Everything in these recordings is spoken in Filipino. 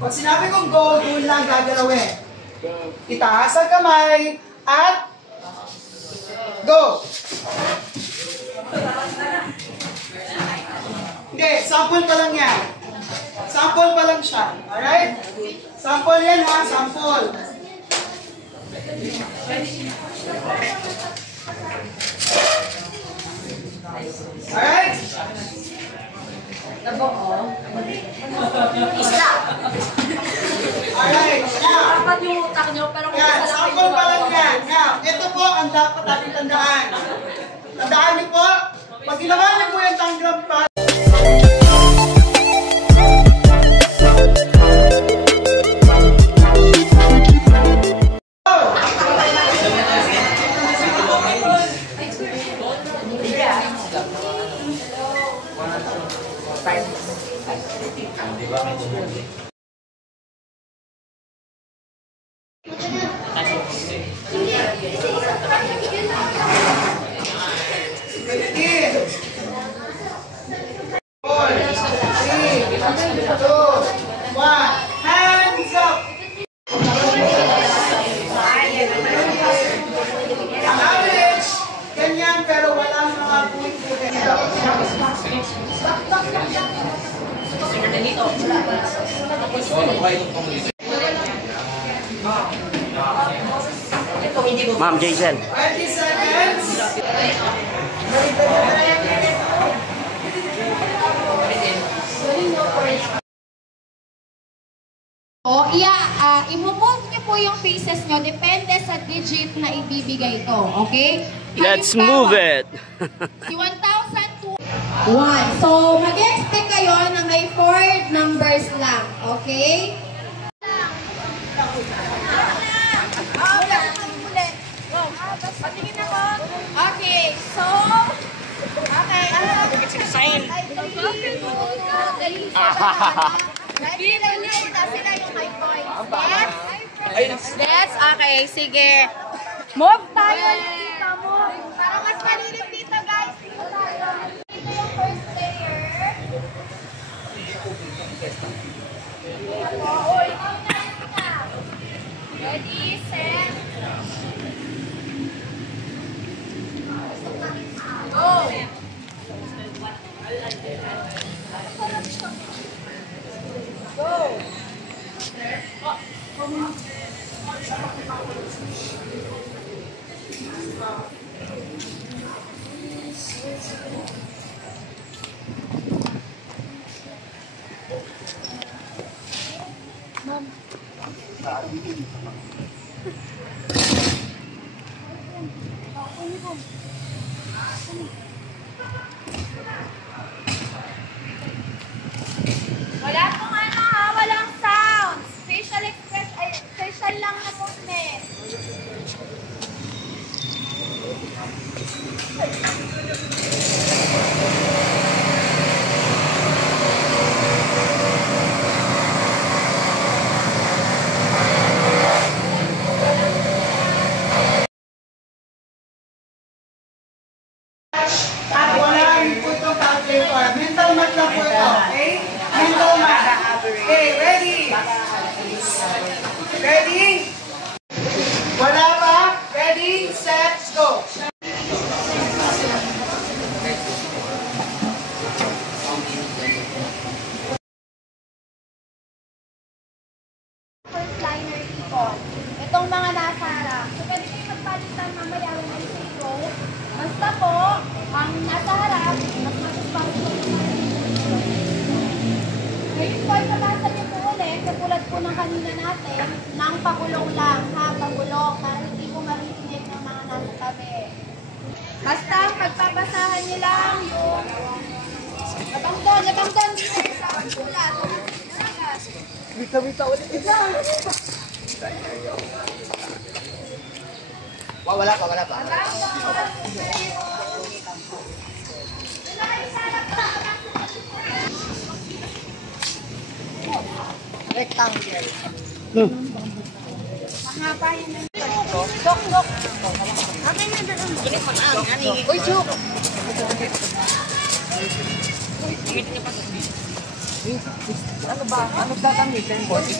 Pag sinabi kong go, doon lang gagalawin. Itaas ang kamay at go! Hindi, sample pa lang yan. Sample pa lang siya. Alright? Sample yan ha, sample. Alright? Isa. Alright, now. Dapat yung utak nyo, pero kung Yan, isa lang sample pa lang yan. Now, ito po ang dapat natin tandaan. Tandaan niyo po, pag ginawa niyo po yung tangram pa, Ma'am Jason. 20 seconds. O, i-move niyo po yung faces nyo. Depende sa digit na ibibigay ito. Okay? Let's move it. Si 1,000 to 1. So, mag-expect kayo na may 4 numbers lang. Okay? Okay, so, okay, sila yung may points. Yes, okay, sige. Move tayo dito, move. Para mas malilim dito, guys. Dito tayo. Dito yung first player. Ready, set. Go! Go! Wala pong ano ha, walang sounds. Facial express, ay, facial lang na movement. at wala rin po itong calculator. Mental math lang po ito. Okay? Mental math. Okay, ready? Ready? Wala pa? Ready, set, go! First liner people. Itong mga nasa harap. So, pwede kayo magpalitan mamaya when I say go. Basta po, ang nasa harap, mas masusponsor. Ngayon po, ipapasa niyo po ulit, katulad po ng kanina natin, ng pagulong lang, ha? Pagulong, para hindi po marinig ng mga nasa tabi. Basta, pagpapasahan niyo lang yung nabangdan dito sa pagkulat. Wita ulit. Wala pa. Rectangle. Mahaba yun na. Dok. Akin na doon. Ulit pa ang ani. Uy, Chuk. Ano ba? Ano gagamitin? 40?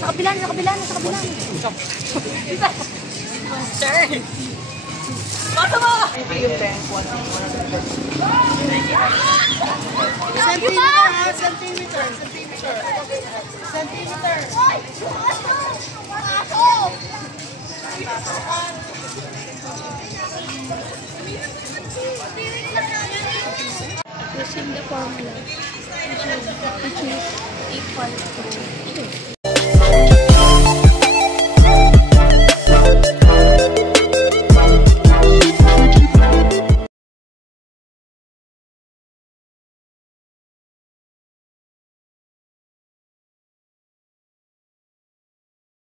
Sa kabila, sa kabila, sa kabila. Sir! Basta mo! Centimeter. Using the formula, which is equal to